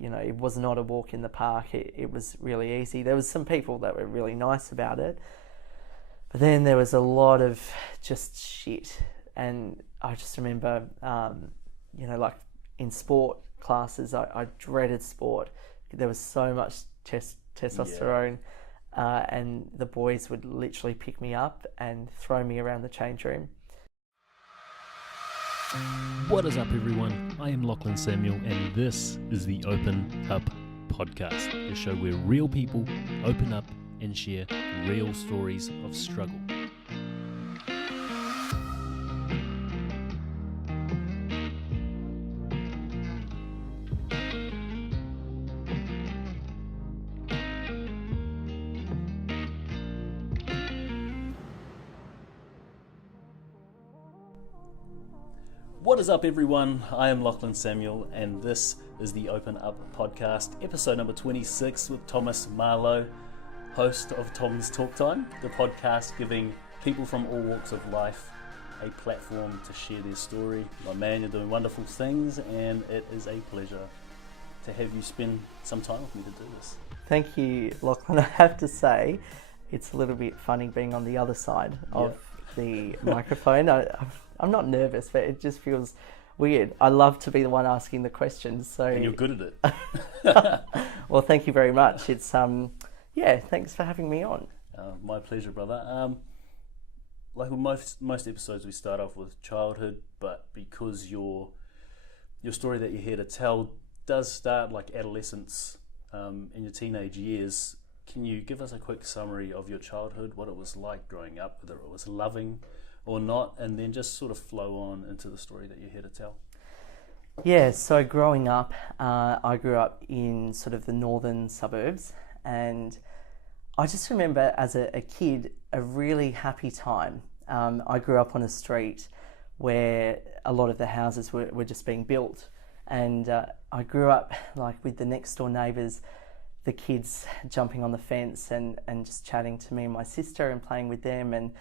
it was not a walk in the park. It was really easy. There was some people that were really nice about it, but then there was a lot of just shit. And I just remember, like in sport classes, I dreaded sport. There was so much testosterone, and the boys would literally pick me up and throw me around the change room. What is up, everyone? I am Lachlan Samuel, and this is the Open Up Podcast, the show where real people open up and share real stories of struggle. What is up, everyone? I am Lachlan Samuel, and this is the Open Up Podcast, episode number 26 with Thomas Marlow, host of Tom's Talk Time, the podcast giving people from all walks of life a platform to share their story. My man, you're doing wonderful things, and it is a pleasure to have you spend some time with me to do this. Thank you, Lachlan. I have to say, it's a little bit funny being on the other side of the microphone. I'm not nervous, but it just feels weird. I love to be the one asking the questions. And you're good at it. Well, thank you very much. It's thanks for having me on. My pleasure, brother. Like with most episodes, we start off with childhood, but because your story that you're here to tell does start like adolescence, in your teenage years, can you give us a quick summary of your childhood, what it was like growing up, whether it was loving or not, and then just sort of flow on into the story that you're here to tell? Yeah, so growing up, I grew up in sort of the northern suburbs, and I just remember as a kid a really happy time. I grew up on a street where a lot of the houses were just being built, and I grew up like with the next door neighbours, the kids jumping on the fence and just chatting to me and my sister and playing with them. And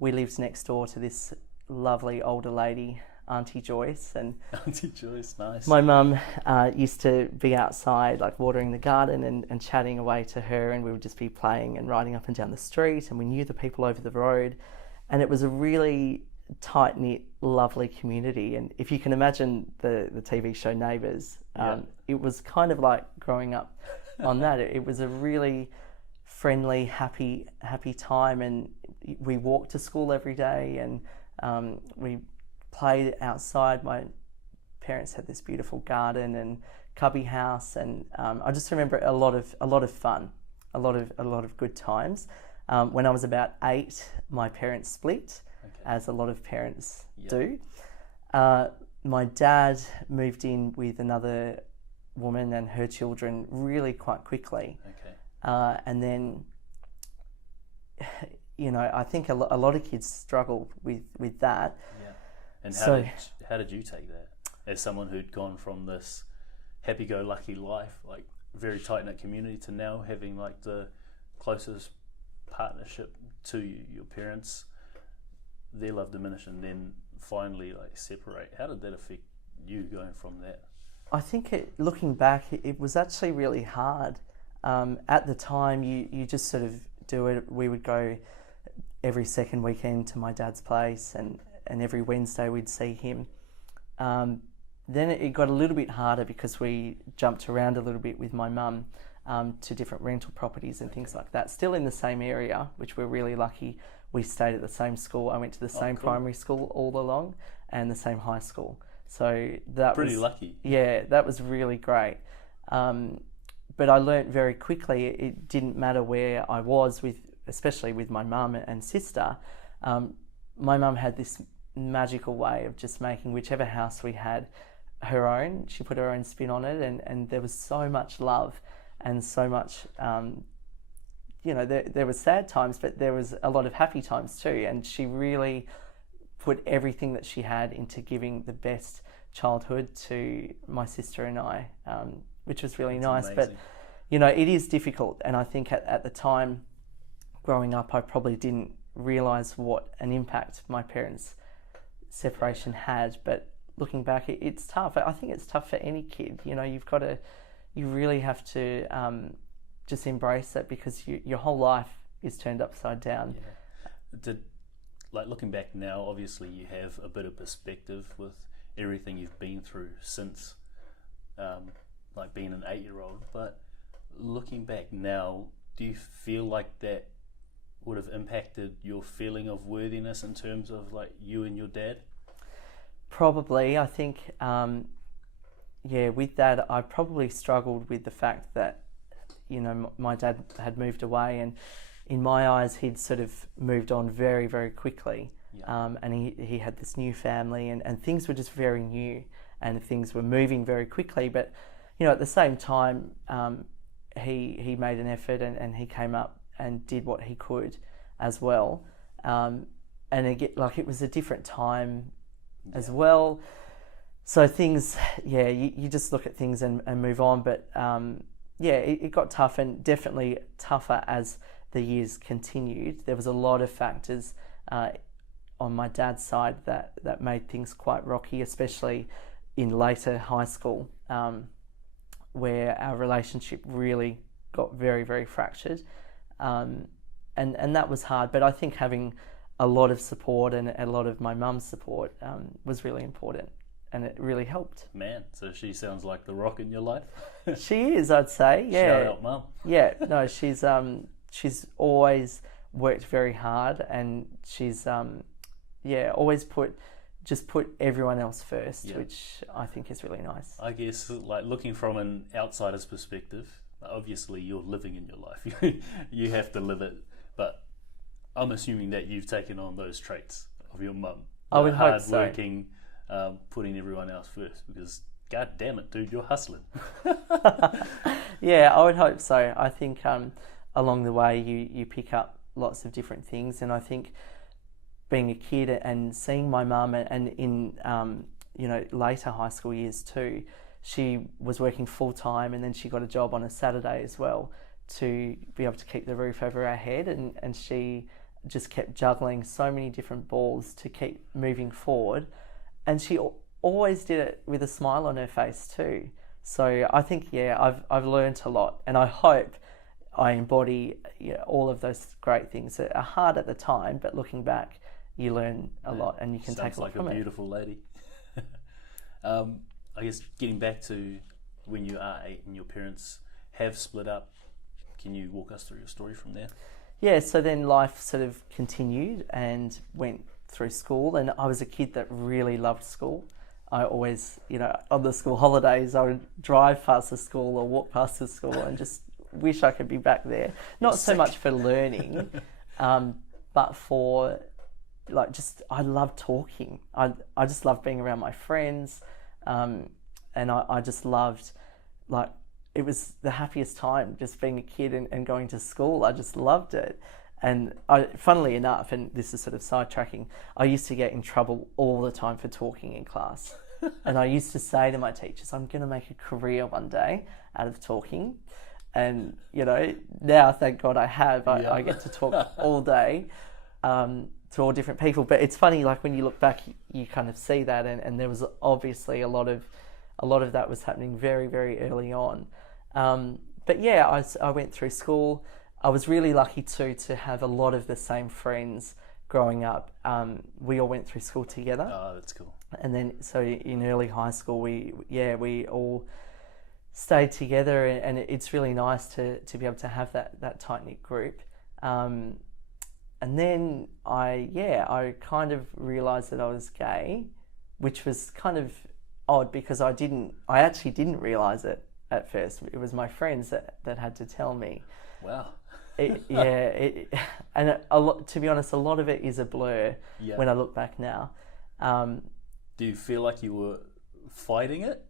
we lived next door to this lovely older lady, Auntie Joyce. And Auntie Joyce, nice. My mum used to be outside, like watering the garden and chatting away to her, and we would just be playing and riding up and down the street, and we knew the people over the road. And it was a really tight-knit, lovely community. And if you can imagine the TV show Neighbours, it was kind of like growing up on that. It was a really friendly, happy time, and we walked to school every day, and we played outside. My parents had this beautiful garden and cubby house, and I just remember a lot of fun, a lot of good times. When I was about 8, my parents split, as a lot of parents do. My dad moved in with another woman and her children really quite quickly. And then, I think a lot of kids struggle with that. Yeah. And how did you take that as someone who'd gone from this happy-go-lucky life, like very tight-knit community, to now having like the closest partnership to you, your parents, their love diminish and then finally like separate? How did that affect you going from that? I think looking back, it was actually really hard. At the time, you just sort of do it. We would go every second weekend to my dad's place, and every Wednesday we'd see him. Then it got a little bit harder because we jumped around a little bit with my mum to different rental properties and things like that. Still in the same area, which we're really lucky. We stayed at the same school. I went to the same primary school all along and the same high school. So that was pretty lucky. Yeah, that was really great. But I learnt very quickly it didn't matter where I was, especially with my mum and sister. My mum had this magical way of just making whichever house we had her own. She put her own spin on it, and there was so much love and so much, there were sad times, but there was a lot of happy times too. And she really put everything that she had into giving the best childhood to my sister and I, which was really nice. Amazing. But, it is difficult. And I think at the time growing up, I probably didn't realise what an impact my parents' separation had. But looking back, it's tough. I think it's tough for any kid. You've got to you really have to just embrace it, because your whole life is turned upside down. Looking back now, obviously you have a bit of perspective with everything you've been through since being an 8-year-old, but looking back now, do you feel like that would have impacted your feeling of worthiness in terms of like you and your dad? Probably. I think with that I probably struggled with the fact that my dad had moved away, and in my eyes he'd sort of moved on very, very quickly. And he had this new family, and things were just very new, and things were moving very quickly. But at the same time, he made an effort, and he came up and did what he could as well. And again, it was a different time as well. So things, you just look at things and move on. But it got tough, and definitely tougher as the years continued. There was a lot of factors on my dad's side that made things quite rocky, especially in later high school, where our relationship really got very, very fractured. And that was hard. But I think having a lot of support and a lot of my mum's support was really important, and it really helped. Man, so she sounds like the rock in your life. She is, I'd say. Yeah. Shout out, Mum. Yeah, no, she's always worked very hard, and she's always put everyone else first, which I think is really nice. I guess, looking from an outsider's perspective, obviously you're living in your life. You have to live it, but I'm assuming that you've taken on those traits of your mum. I would hope so. Hard-working, putting everyone else first, because God damn it, dude, you're hustling. Yeah, I would hope so. I think along the way you pick up lots of different things, and I think being a kid and seeing my mum, and in later high school years too, she was working full time, and then she got a job on a Saturday as well to be able to keep the roof over our head, and she just kept juggling so many different balls to keep moving forward, and she always did it with a smile on her face too. So I think I've learned a lot, and I hope I embody all of those great things that are hard at the time, but looking back you learn a lot, and you can take a lot from it. Sounds like a beautiful lady. I guess getting back to when you are 8 and your parents have split up, can you walk us through your story from there? Yeah, so then life sort of continued and went through school, and I was a kid that really loved school. I always, on the school holidays, I would drive past the school or walk past the school and just wish I could be back there. Not so much for learning, but for I love talking. I just loved being around my friends, and I just loved, it was the happiest time just being a kid and going to school. I just loved it. And funnily enough, and this is sort of sidetracking, I used to get in trouble all the time for talking in class. And I used to say to my teachers, I'm going to make a career one day out of talking. And, now, thank God I have. I get to talk all day to all different people. But it's funny, when you look back, you kind of see that. And there was obviously a lot of that was happening very, very early on. But yeah, I went through school. I was really lucky too to have a lot of the same friends growing up. We all went through school together. Oh, that's cool. And then, so in early high school, we all stayed together, and it's really nice to be able to have that tight-knit group. And then I kind of realised that I was gay, which was kind of odd because I actually didn't realise it at first. It was my friends that had to tell me. Wow. To be honest, a lot of it is a blur when I look back now. Do you feel like you were fighting it?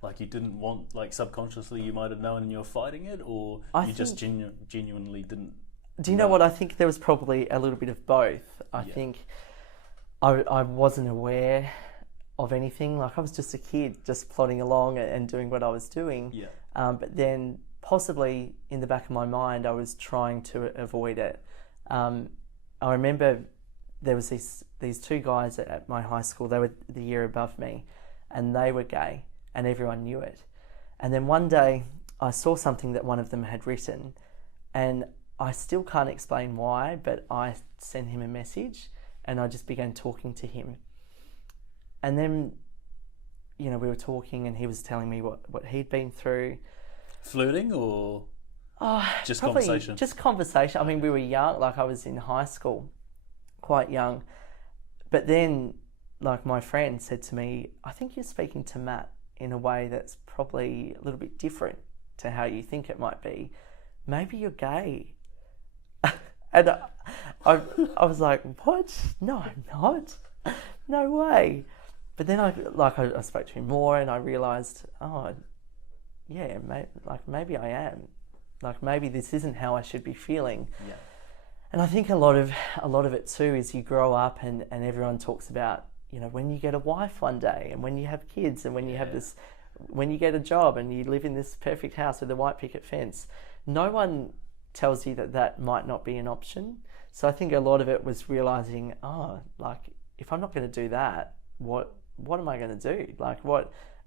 Like you didn't want, subconsciously you might have known and you were fighting it, or just genuinely didn't? Do you know what? I think there was probably a little bit of both. I think I wasn't aware of anything. I was just a kid, just plodding along and doing what I was doing. Yeah. But then possibly in the back of my mind, I was trying to avoid it. I remember there was these two guys at my high school. They were the year above me, and they were gay, and everyone knew it. And then one day I saw something that one of them had written, and I still can't explain why, but I sent him a message and I just began talking to him. And then, we were talking and he was telling me what he'd been through. Flirting or just probably conversation? Just conversation. I mean, we were young, like I was in high school, quite young. But then, like my friend said to me, I think you're speaking to Matt in a way that's probably a little bit different to how you think it might be. Maybe you're gay. And I was like, what? No, I'm not. No way. But then I spoke to him more and I realised, yeah, maybe I am. Like maybe this isn't how I should be feeling. Yeah. And I think a lot of it too is you grow up and everyone talks about, when you get a wife one day and when you have kids and when you have this, when you get a job and you live in this perfect house with a white picket fence. No one tells you that might not be an option. So I think a lot of it was realising, if I'm not going to do that, what am I going to do? Like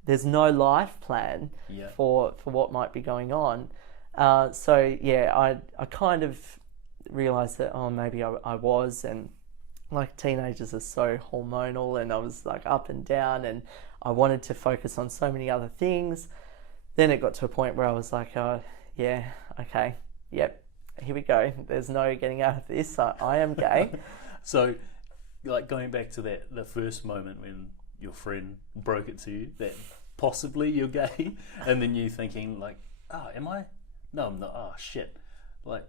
there's no life plan for what might be going on. I kind of realised that, maybe I was, and like teenagers are so hormonal and I was like up and down and I wanted to focus on so many other things. Then it got to a point where I was like, okay, yep, here we go. There's no getting out of this. I am gay. So, like going back to the first moment when your friend broke it to you, that possibly you're gay, and then you thinking like, am I? No, I'm not. Oh, shit. Like,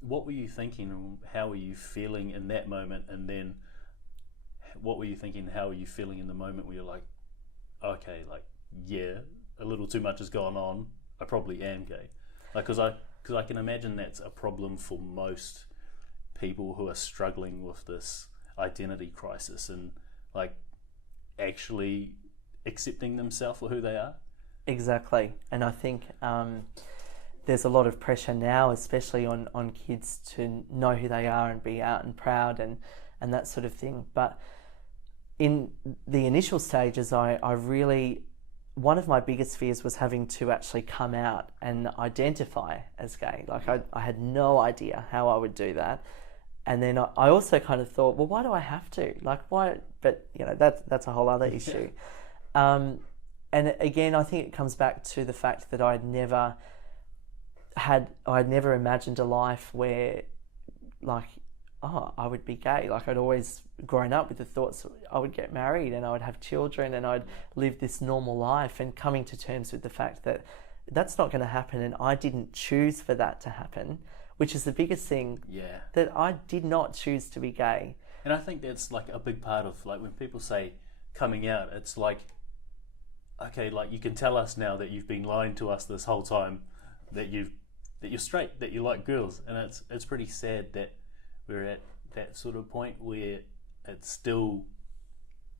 what were you thinking and how were you feeling in that moment? And then what were you thinking, how were you feeling in the moment where you're like, okay, like, yeah, a little too much has gone on. I probably am gay. Like, because I can imagine that's a problem for most people who are struggling with this identity crisis and like actually accepting themselves for who they are. Exactly. And I think there's a lot of pressure now, especially on kids, to know who they are and be out and proud and that sort of thing. But in the initial stages, I really, one of my biggest fears was having to actually come out and identify as gay. Like I had no idea how I would do that. And then I also kind of thought, well, why do I have to? Like, why? But, that's a whole other issue. And again, I think it comes back to the fact that I'd never imagined a life where, like, I would be gay. Like, I'd always grown up with the thoughts I would get married and I would have children and I'd live this normal life, and coming to terms with the fact that that's not going to happen and I didn't choose for that to happen, which is the biggest thing. Yeah. That I did not choose to be gay. And I think that's like a big part of, like, when people say coming out, it's like, okay, like, you can tell us now that you've been lying to us this whole time that you're straight, that you like girls, and it's pretty sad that we're at that sort of point where it's still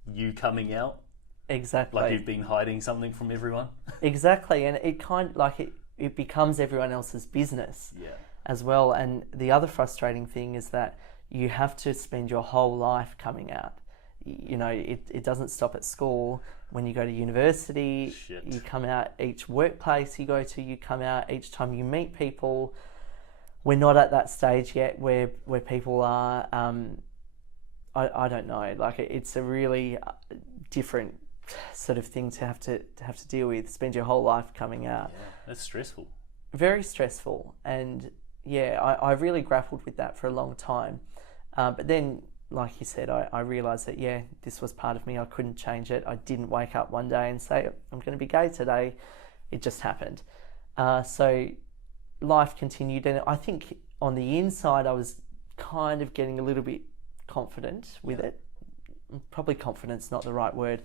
you coming out. Exactly. Like you've been hiding something from everyone. Exactly, and it kind of, like it becomes everyone else's business. Yeah. As well. And the other frustrating thing is that you have to spend your whole life coming out. It doesn't stop at school. When you go to university, you come out. Each workplace you go to, you come out. Each time you meet people. We're not at that stage yet where people are, I don't know, like it's a really different sort of thing to have to deal with, spend your whole life coming out. Yeah, that's stressful. Very stressful. And yeah, I really grappled with that for a long time. But then, like you said, I realised that, yeah, this was part of me. I couldn't change it. I didn't wake up one day and say, I'm going to be gay today. It just happened. So life continued. And I think on the inside, I was kind of getting a little bit confident with it. Probably confidence, not the right word.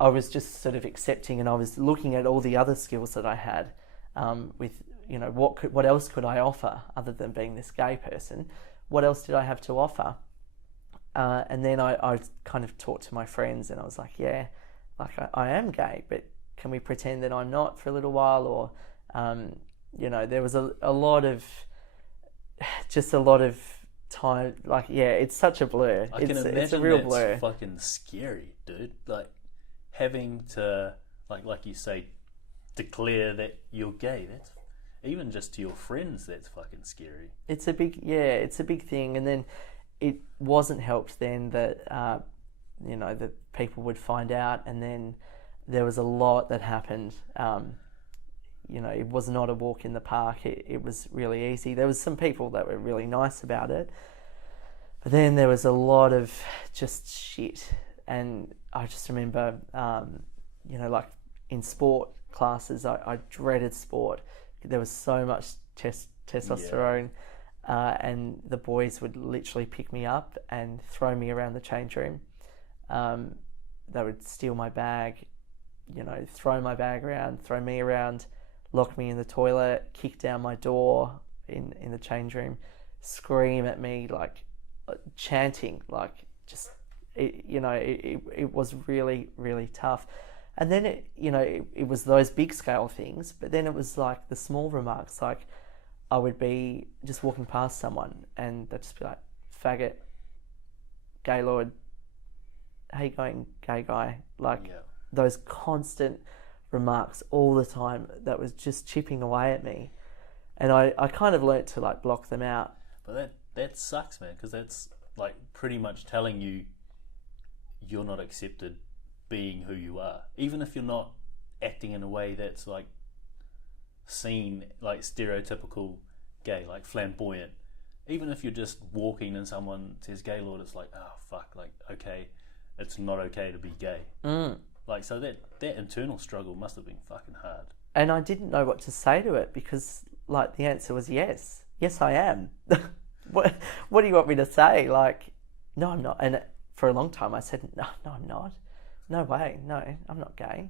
I was just sort of accepting, and I was looking at all the other skills that I had with, what else could I offer other than being this gay person? What else did I have to offer? And then I kind of talked to my friends, and I was like, yeah, like I am gay, but can we pretend that I'm not for a little while? Or, there was a lot of time. Like, yeah, it's such a blur. I can imagine it's a real blur. That's fucking scary, dude. Like having to, like you say, declare that you're gay. That's even just to your friends. That's fucking scary. It's a big thing. And then it wasn't helped then that that people would find out, and then there was a lot that happened. It was not a walk in the park. It was really easy. There was some people that were really nice about it, but then there was a lot of just shit. And I just remember, like in sport classes, I dreaded sport. There was so much testosterone, and the boys would literally pick me up and throw me around the change room. They would steal my bag, throw my bag around, throw me around, lock me in the toilet, kick down my door in the change room, scream at me, like chanting, like just, it was really, really tough. And then it was those big scale things, but then it was like the small remarks, like I would be just walking past someone and they'd just be like, faggot, gaylord, how you going, gay guy? Like those constant remarks all the time that was just chipping away at me. And I kind of learnt to like block them out. But that sucks, man, because that's like pretty much telling you you're not accepted being who you are, even if you're not acting in a way that's like seen like stereotypical gay, like flamboyant. Even if you're just walking and someone says gaylord, it's like, oh fuck, like okay, it's not okay to be gay. Like, so that internal struggle must have been fucking hard. And I didn't know what to say to it, because like the answer was yes I am. what do you want me to say? Like, no, I'm not. And for a long time I said, no I'm not, no way, no, I'm not gay.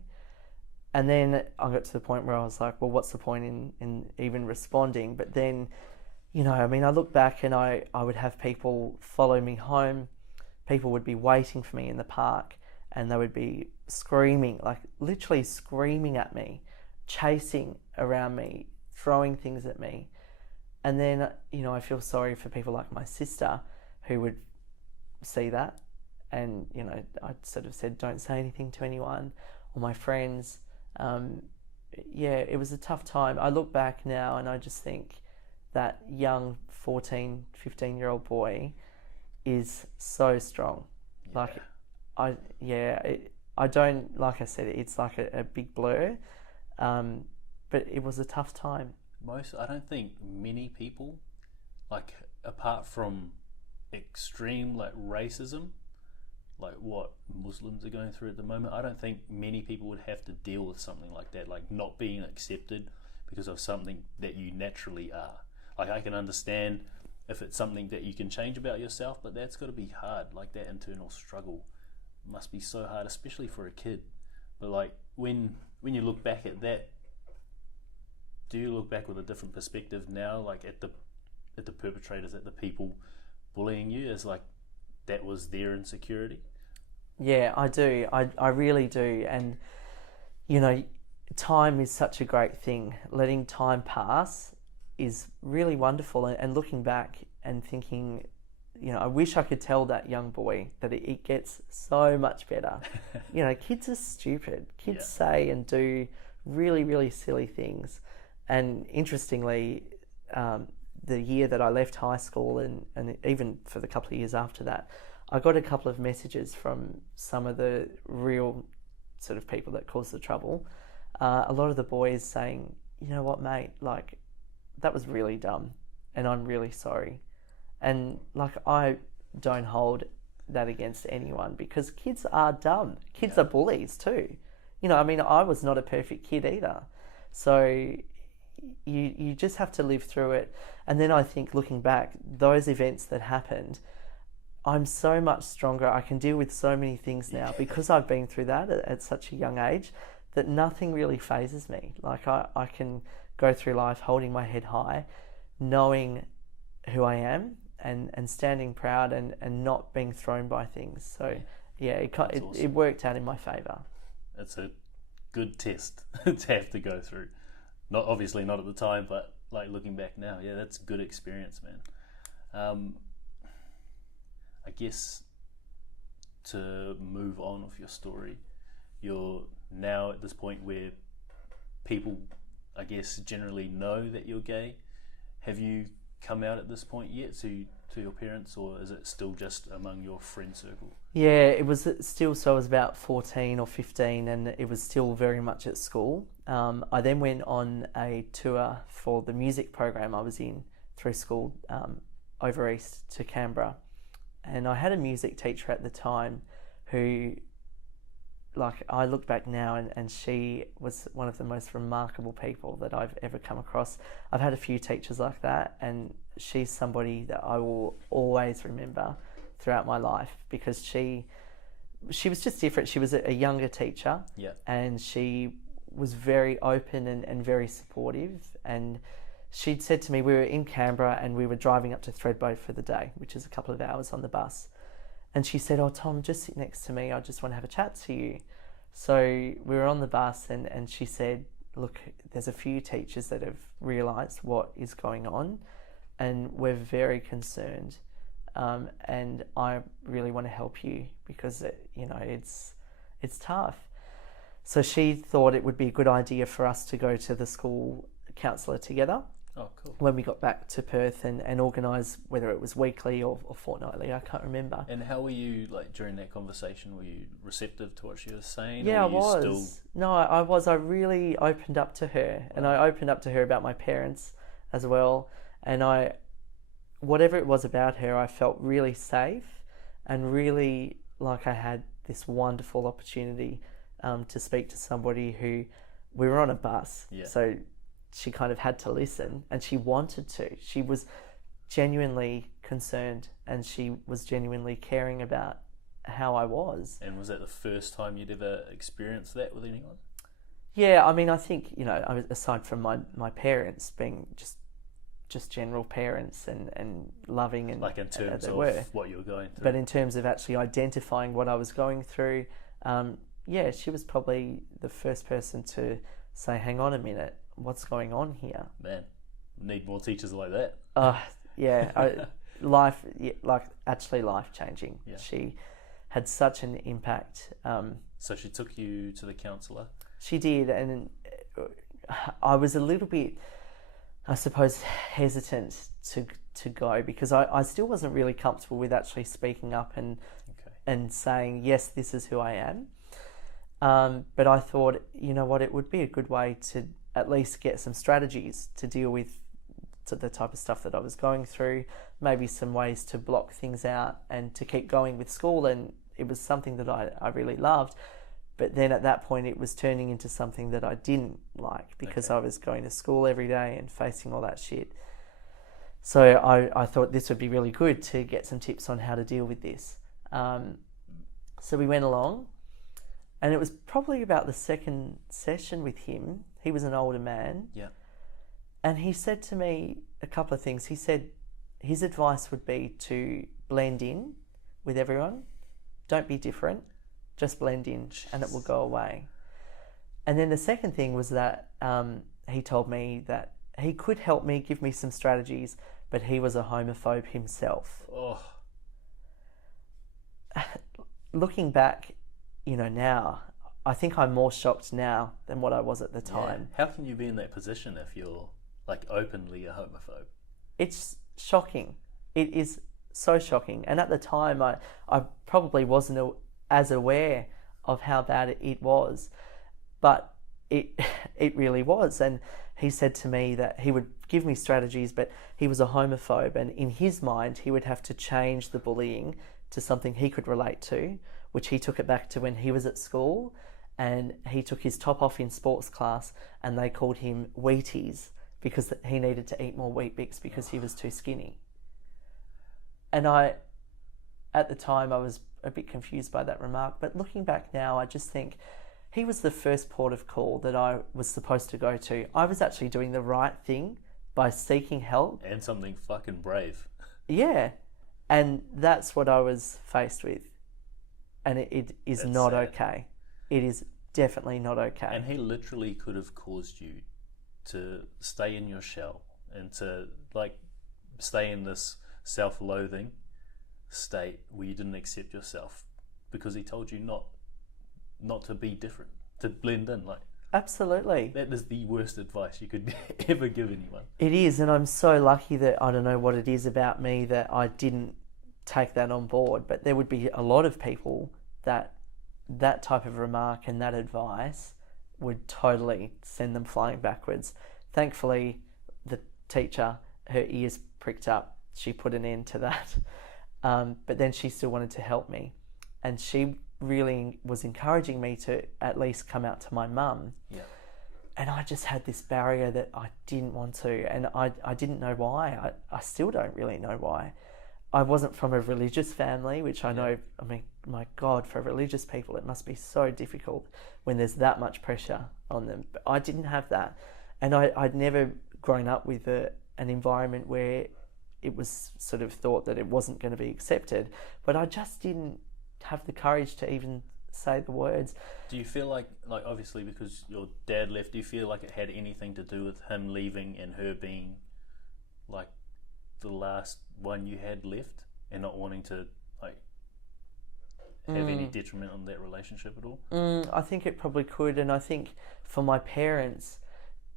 And then I got to the point where I was like, well, what's the point in even responding? But then, I look back and I would have people follow me home. People would be waiting for me in the park, and they would be screaming, like literally screaming at me, chasing around me, throwing things at me. And then, I feel sorry for people like my sister who would see that. And, I sort of said, don't say anything to anyone, or my friends. It was a tough time. I look back now and I just think that young 14, 15-year-old boy is so strong. I don't, like I said, it's like a big blur, but it was a tough time. I don't think many people, like apart from extreme like racism, like what Muslims are going through at the moment, I don't think many people would have to deal with something like that, like not being accepted because of something that you naturally are. Like, I can understand if it's something that you can change about yourself, but that's got to be hard. Like, that internal struggle must be so hard, especially for a kid. But like, when you look back at that, do you look back with a different perspective now, like at the perpetrators, at the people bullying you, as like that was their insecurity? Yeah, I do. I really do. And time is such a great thing. Letting time pass is really wonderful. And looking back and thinking, I wish I could tell that young boy that it gets so much better. Kids are stupid. Kids say and do really, really silly things. And interestingly, the year that I left high school and even for the couple of years after that, I got a couple of messages from some of the real sort of people that caused the trouble. A lot of the boys saying, you know what, mate, like, that was really dumb and I'm really sorry. And like, I don't hold that against anyone, because kids are dumb. Kids are bullies too. I was not a perfect kid either. So you just have to live through it. And then I think, looking back, those events that happened, I'm so much stronger. I can deal with so many things now because I've been through that at such a young age, that nothing really phases me. Like, I can go through life holding my head high, knowing who I am and standing proud and not being thrown by things. So it worked out in my favour. It's a good test to have to go through. Not obviously not at the time, but like looking back now, that's a good experience, man. I guess to move on with your story, you're now at this point where people, I guess, generally know that you're gay. Have you come out at this point yet to your parents, or is it still just among your friend circle? Yeah, it was still, so I was about 14 or 15, and it was still very much at school. I then went on a tour for the music program I was in through school, over east to Canberra. And I had a music teacher at the time who, like, I look back now and she was one of the most remarkable people that I've ever come across. I've had a few teachers like that, and she's somebody that I will always remember throughout my life, because she was just different. She was a younger teacher, yeah, and she was very open and very supportive. And she'd said to me, we were in Canberra and we were driving up to Thredbo for the day, which is a couple of hours on the bus. And she said, "Oh, Tom, just sit next to me. I just want to have a chat to you." So we were on the bus, and she said, "Look, there's a few teachers that have realised what is going on, and we're very concerned. And I really want to help you, because it's tough." So she thought it would be a good idea for us to go to the school counsellor together. Oh, cool. When we got back to Perth, and organise whether it was weekly or fortnightly, I can't remember. And how were you, like, during that conversation? Were you receptive to what she was saying? Yeah, I or were was. you still... No, I was. I really opened up to her, and I opened up to her about my parents as well. And whatever it was about her, I felt really safe and really like I had this wonderful opportunity to speak to somebody who, we were on a bus, yeah. So she kind of had to listen, and she wanted to. She was genuinely concerned, and she was genuinely caring about how I was. And was that the first time you'd ever experienced that with anyone? Yeah, I mean, I think, aside from my parents being just general parents and loving, and like in terms of what you were going through. But in terms of actually identifying what I was going through, yeah, she was probably the first person to say, "Hang on a minute, what's going on here?" Man, need more teachers like that. Yeah, life changing. Yeah. She had such an impact. So she took you to the counsellor? She did, and I was a little bit, I suppose, hesitant to go, because I still wasn't really comfortable with actually speaking up and saying, yes, this is who I am. But I thought, you know what, it would be a good way to at least get some strategies to deal with the type of stuff that I was going through, maybe some ways to block things out and to keep going with school. And it was something that I really loved. But then at that point, it was turning into something that I didn't like, because I was going to school every day and facing all that shit. So I thought this would be really good to get some tips on how to deal with this. So we went along, and it was probably about the second session with him. He was an older man. Yeah. And he said to me a couple of things. He said his advice would be to blend in with everyone. Don't be different. Just blend in. Jeez. And it will go away. And then the second thing was that he told me that he could help me, give me some strategies, but he was a homophobe himself. Oh. Looking back, now, I think I'm more shocked now than what I was at the time. Yeah. How can you be in that position if you're, like, openly a homophobe? It's shocking. It is so shocking. And at the time, I probably wasn't as aware of how bad it was, but it really was. And he said to me that he would give me strategies, but he was a homophobe, and in his mind he would have to change the bullying to something he could relate to, which he took it back to when he was at school, and he took his top off in sports class, and they called him Wheaties because he needed to eat more Wheat Bix because he was too skinny. And at the time, I was a bit confused by that remark, but looking back now, I just think he was the first port of call that I was supposed to go to. I was actually doing the right thing by seeking help. And something fucking brave. Yeah. And that's what I was faced with. And it is that's not sad. Okay. It is definitely not okay. And he literally could have caused you to stay in your shell and to, like, stay in this self-loathing state where you didn't accept yourself, because he told you not to be different, to blend in. Like, Absolutely. That is the worst advice you could ever give anyone. It is, and I'm so lucky that I don't know what it is about me that I didn't take that on board, but there would be a lot of people that type of remark and that advice would totally send them flying backwards. Thankfully, the teacher, her ears pricked up. She put an end to that. But then she still wanted to help me. And she really was encouraging me to at least come out to my mum. Yeah. And I just had this barrier that I didn't want to. And I didn't know why. I still don't really know why. I wasn't from a religious family, which I know, I mean, my God, for religious people, it must be so difficult when there's that much pressure on them. But I didn't have that. And I'd never grown up with an environment where it was sort of thought that it wasn't going to be accepted. But I just didn't have the courage to even say the words. Do you feel like obviously because your dad left, do you feel like it had anything to do with him leaving and her being like the last one you had left and not wanting to like have any detriment on that relationship at all? I think it probably could, and I think for my parents,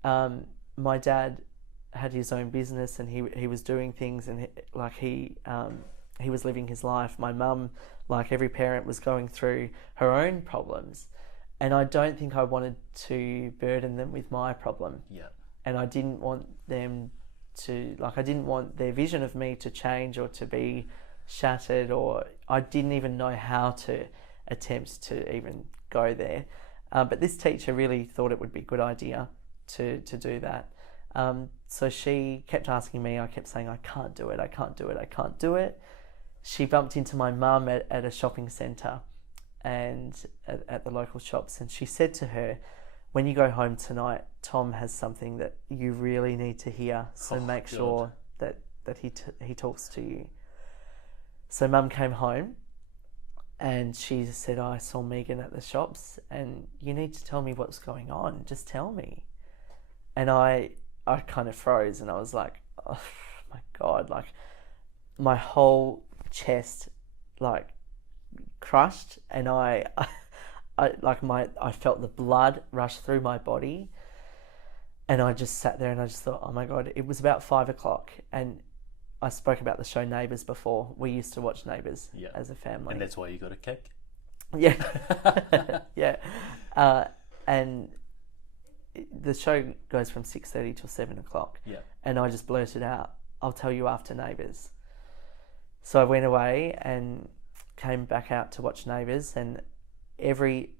my dad had his own business and he was doing things and he was living his life. My mum, like every parent, was going through her own problems, and I don't think I wanted to burden them with my problem. Yeah. And I didn't want them to, I didn't want their vision of me to change or to be shattered, or I didn't even know how to attempt to even go there. But this teacher really thought it would be a good idea to do that. So she kept asking me, I kept saying, I can't do it, I can't do it, I can't do it. She bumped into my mum at a shopping centre and at the local shops, and she said to her, when you go home tonight, Tom has something that you really need to hear, so make sure that he talks to you. So Mum came home and she said, I saw Megan at the shops and you need to tell me what's going on, just tell me. And I kind of froze and I was like, oh my God, like my whole chest like crushed, and I felt the blood rush through my body, and I just sat there and I just thought, oh my God. It was about 5:00, and I spoke about the show Neighbours before. We used to watch Neighbours as a family, and that's why you got a kick. Yeah. Yeah. And the show goes from 6:30 till 7:00. Yeah. And I just blurted out, I'll tell you after Neighbours. So I went away and came back out to watch Neighbours, and every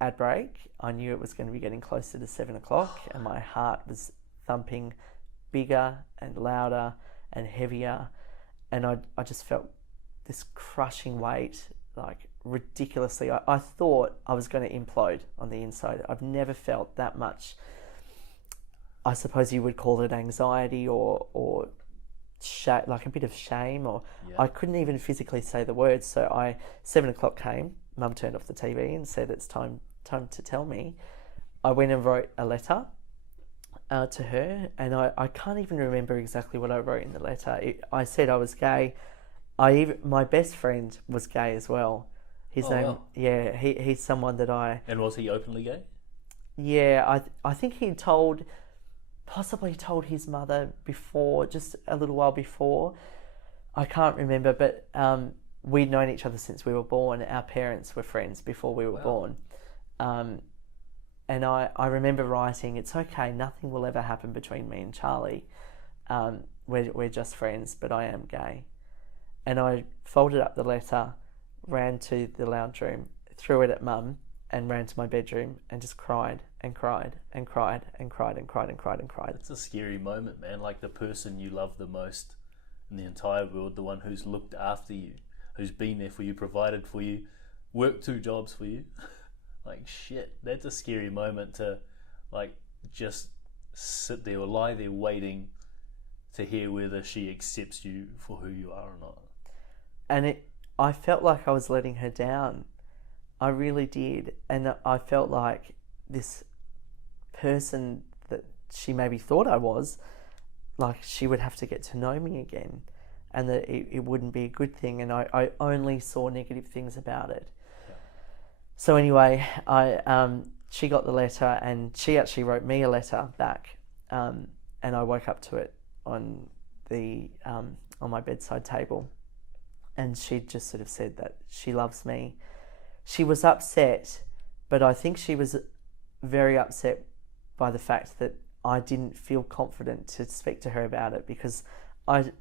ad break I knew it was going to be getting closer to 7:00, and my heart was thumping bigger and louder and heavier, and I just felt this crushing weight, like ridiculously. I thought I was going to implode on the inside. I've never felt that much, I suppose you would call it anxiety or like a bit of shame, or I couldn't even physically say the words. So 7:00 came, Mum turned off the TV and said it's time to tell me. I went and wrote a letter to her, and I can't even remember exactly what I wrote in the letter. I said I was gay. My best friend was gay as well. His name, wow. Yeah, he's someone that I... And was he openly gay? Yeah, I think he possibly told his mother before, just a little while before. I can't remember, but we'd known each other since we were born. Our parents were friends before we were born. And I remember writing, it's okay, nothing will ever happen between me and Charlie. We're just friends, but I am gay. And I folded up the letter, ran to the lounge room, threw it at Mum, and ran to my bedroom and just cried and cried and cried and cried and cried and cried and cried. It's a scary moment, man. Like the person you love the most in the entire world, the one who's looked after you, who's been there for you, provided for you, worked 2 jobs for you. Like shit, that's a scary moment to like just sit there or lie there waiting to hear whether she accepts you for who you are or not. And I felt like I was letting her down. I really did. And I felt like this person that she maybe thought I was, like she would have to get to know me again, and that it wouldn't be a good thing, and I only saw negative things about it. Yeah. So anyway, I she got the letter, and she actually wrote me a letter back, and I woke up to it on my bedside table, and she just sort of said that she loves me. She was upset, but I think she was very upset by the fact that I didn't feel confident to speak to her about it, because I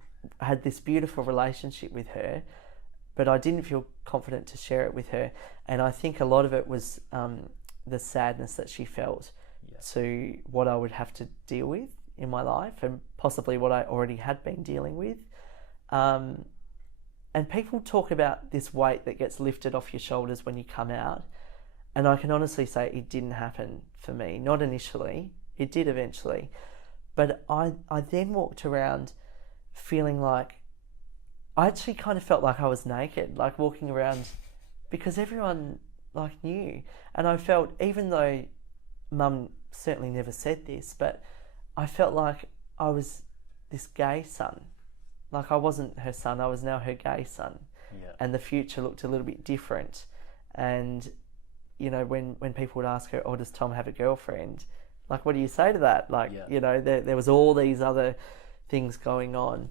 had this beautiful relationship with her, but I didn't feel confident to share it with her. And I think a lot of it was the sadness that she felt to what I would have to deal with in my life, and possibly what I already had been dealing with. And people talk about this weight that gets lifted off your shoulders when you come out. And I can honestly say it didn't happen for me. Not initially. It did eventually. But I then walked around feeling like, I actually kind of felt like I was naked, like walking around, because everyone like knew. And I felt, even though Mum certainly never said this, but I felt like I was this gay son. Like I wasn't her son, I was now her gay son. Yeah. And the future looked a little bit different. And, you know, when people would ask her, oh, does Tom have a girlfriend? Like, what do you say to that? Like, you know, there was all these other things going on.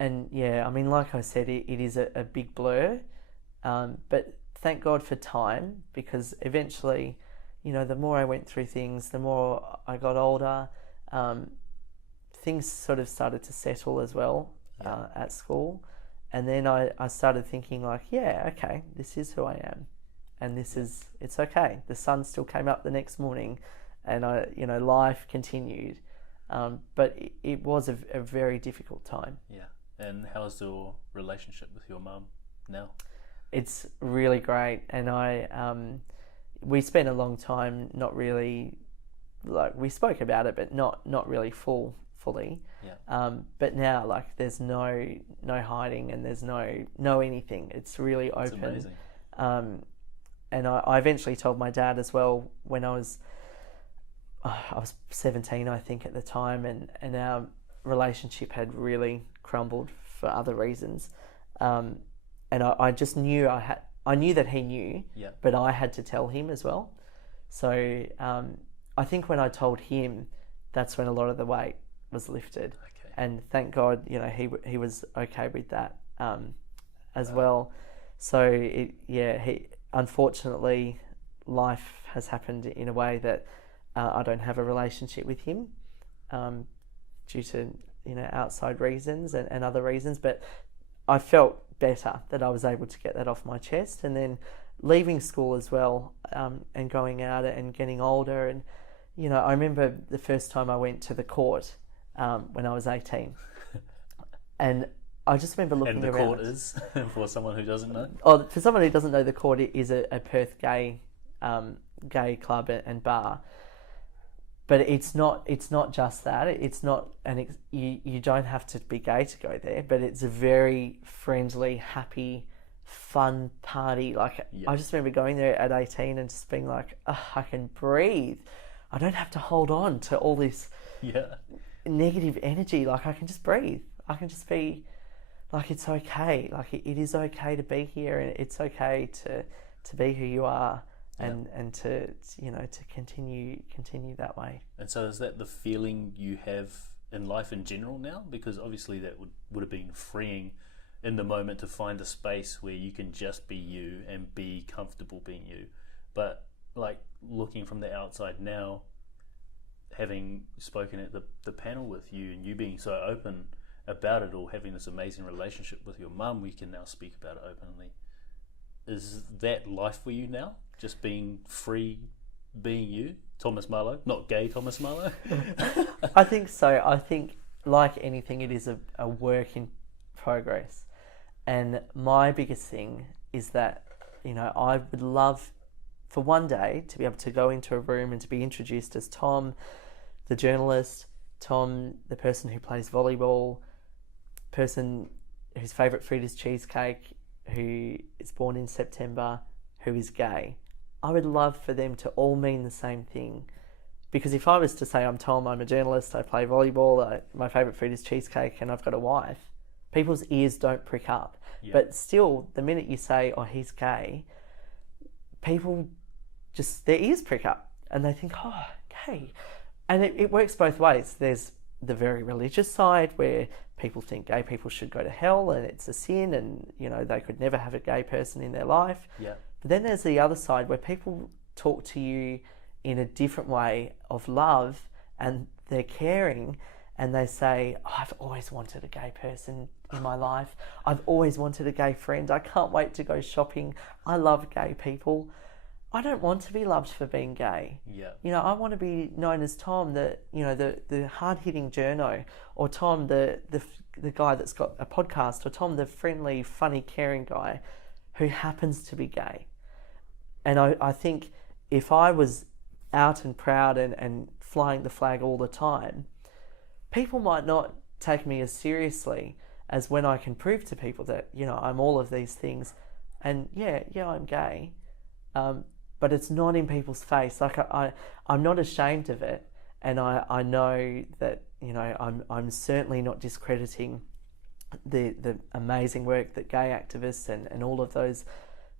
And yeah, I mean, like I said, it is a big blur. But thank God for time, because eventually, you know, the more I went through things, the more I got older, things sort of started to settle as well at school. And then I started thinking like, yeah, okay, this is who I am. And it's okay. The sun still came up the next morning, and life continued. But it was a very difficult time. Yeah. And how's your relationship with your mum now? It's really great. And we spent a long time not really, like, we spoke about it, but not really fully. Yeah. But now, like, there's no hiding, and there's no anything. It's really open. It's amazing. And I eventually told my dad as well when I was 17, I think, at the time, and our relationship had really crumbled for other reasons. And I just knew I knew that he knew, but I had to tell him as well. So I think when I told him, that's when a lot of the weight was lifted. Okay. And thank God, you know, he was okay with that as well. So unfortunately, life has happened in a way that I don't have a relationship with him due to, you know, outside reasons and other reasons. But I felt better that I was able to get that off my chest. And then leaving school as well, and going out and getting older. And, you know, I remember the first time I went to the court when I was 18. And I just remember looking around. And the court is, for someone who doesn't know? Oh, for someone who doesn't know, the court is a Perth gay club and bar. But it's not just that. It's not, you don't have to be gay to go there. But it's a very friendly, happy, fun party. Like, I just remember going there at 18 and just being like, I can breathe. I don't have to hold on to all this negative energy. Like, I can just breathe. I can just be like, it's okay. Like, it is okay to be here, and it's okay to be who you are. And to, you know, to continue that way. And so is that the feeling you have in life in general now? Because obviously that would have been freeing in the moment to find a space where you can just be you and be comfortable being you. But like, looking from the outside now, having spoken at the panel with you, and you being so open about it all, having this amazing relationship with your mum, we can now speak about it openly. Is that life for you now? Just being free, being you, Thomas Marlow, not gay Thomas Marlow? I think so. I think, like anything, it is a work in progress. And my biggest thing is that, you know, I would love for one day to be able to go into a room and to be introduced as Tom, the journalist, Tom, the person who plays volleyball, person whose favourite food is cheesecake, who is born in September, who is gay. I would love for them to all mean the same thing. Because if I was to say, I'm Tom, I'm a journalist, I play volleyball, my favourite food is cheesecake, and I've got a wife, people's ears don't prick up. But still, the minute you say, oh, he's gay, people just their ears prick up and they think, oh, gay. And it works both ways. There's the very religious side where people think gay people should go to hell and it's a sin and, they could never have a gay person in their life. Yeah. But then there's the other side where people talk to you in a different way of love and they're caring and they say, oh, I've always wanted a gay person in my life. I've always wanted a gay friend. I can't wait to go shopping. I love gay people. I don't want to be loved for being gay. Yeah. I want to be known as Tom, the hard-hitting journo, or Tom, the guy that's got a podcast, or Tom, the friendly, funny, caring guy who happens to be gay. And I think if I was out and proud and flying the flag all the time, people might not take me as seriously as when I can prove to people that, I'm all of these things. And yeah, I'm gay. But it's not in people's face. Like I'm not ashamed of it. And I know that, I'm certainly not discrediting the amazing work that gay activists and all of those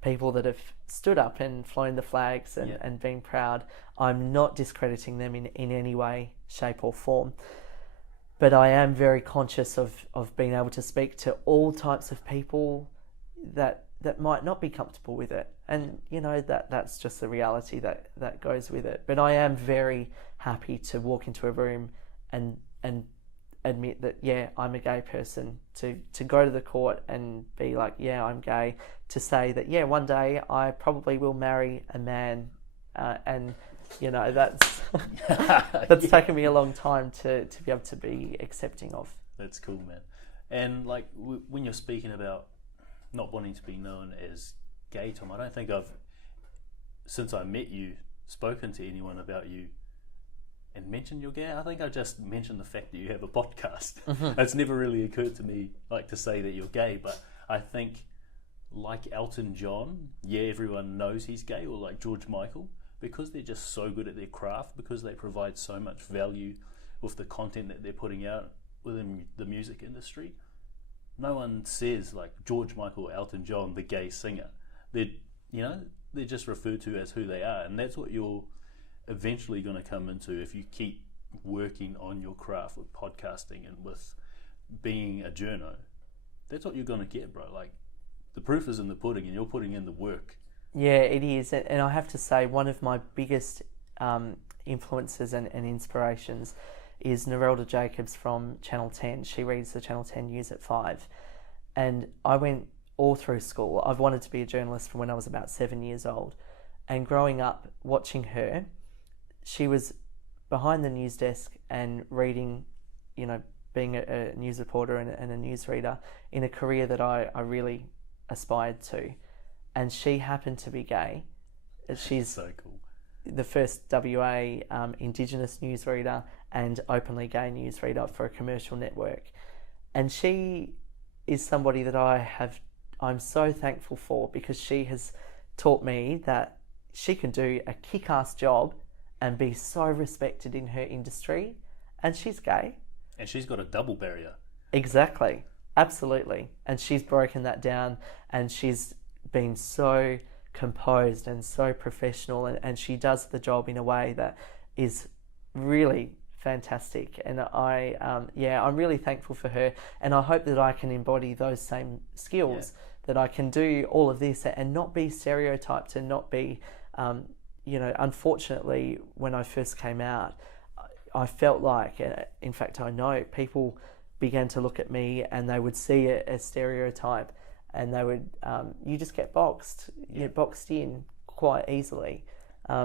people that have stood up and flown the flags and been proud. I'm not discrediting them in any way, shape or form. But I am very conscious of being able to speak to all types of people that might not be comfortable with it. And, that's just the reality that goes with it. But I am very happy to walk into a room and admit that, yeah, I'm a gay person, to go to the court and be like, yeah, I'm gay, to say that, yeah, one day I probably will marry a man, and that's that's taken me a long time to be able to be accepting of. That's cool, man. And like when you're speaking about not wanting to be known as gay, Tom, I don't think I've, since I met you, spoken to anyone about you and mentioned you're gay. I think I just mentioned the fact that you have a podcast. It's never really occurred to me to say that you're gay, but I think like Elton John, yeah, everyone knows he's gay, or like George Michael, because they're just so good at their craft, because they provide so much value with the content that they're putting out within the music industry. No one says like George Michael, Elton John, the gay singer. They're just referred to as who they are, and that's what you're eventually going to come into if you keep working on your craft with podcasting and with being a journo. That's what you're going to get, bro. Like, the proof is in the pudding, and you're putting in the work. Yeah, it is. And I have to say, one of my biggest influences and inspirations is Narelda Jacobs from Channel 10. She reads the Channel 10 news at 5. And I went all through school. I've wanted to be a journalist from when I was about 7 years old. And growing up, watching her, she was behind the news desk and reading, being a news reporter and a newsreader in a career that I really aspired to. And she happened to be gay. She's so cool. The first WA Indigenous newsreader and openly gay newsreader for a commercial network. And she is somebody that I'm so thankful for, because she has taught me that she can do a kick-ass job and be so respected in her industry. And she's gay. And she's got a double barrier. Exactly. Absolutely. And she's broken that down, and she's been so composed and so professional, and she does the job in a way that is really fantastic. And I'm really thankful for her, and I hope that I can embody those same skills, that I can do all of this and not be stereotyped and not be, unfortunately, when I first came out, I felt like, in fact, I know people began to look at me and they would see a stereotype, and they would, you just get boxed, you get boxed in quite easily.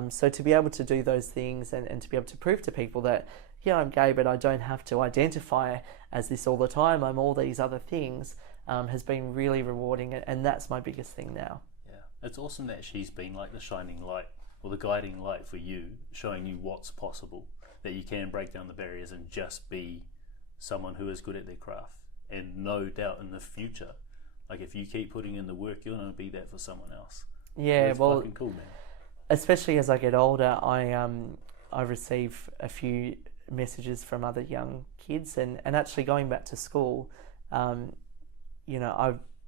So to be able to do those things and to be able to prove to people that, yeah, I'm gay, but I don't have to identify as this all the time, I'm all these other things, has been really rewarding, and that's my biggest thing now. Yeah, it's awesome that she's been like the shining light, or the guiding light for you, showing you what's possible, that you can break down the barriers and just be someone who is good at their craft. And no doubt in the future, like if you keep putting in the work, you're going to be that for someone else. Yeah, that's fucking cool, man. Especially as I get older, I receive a few messages from other young kids, and actually going back to school, I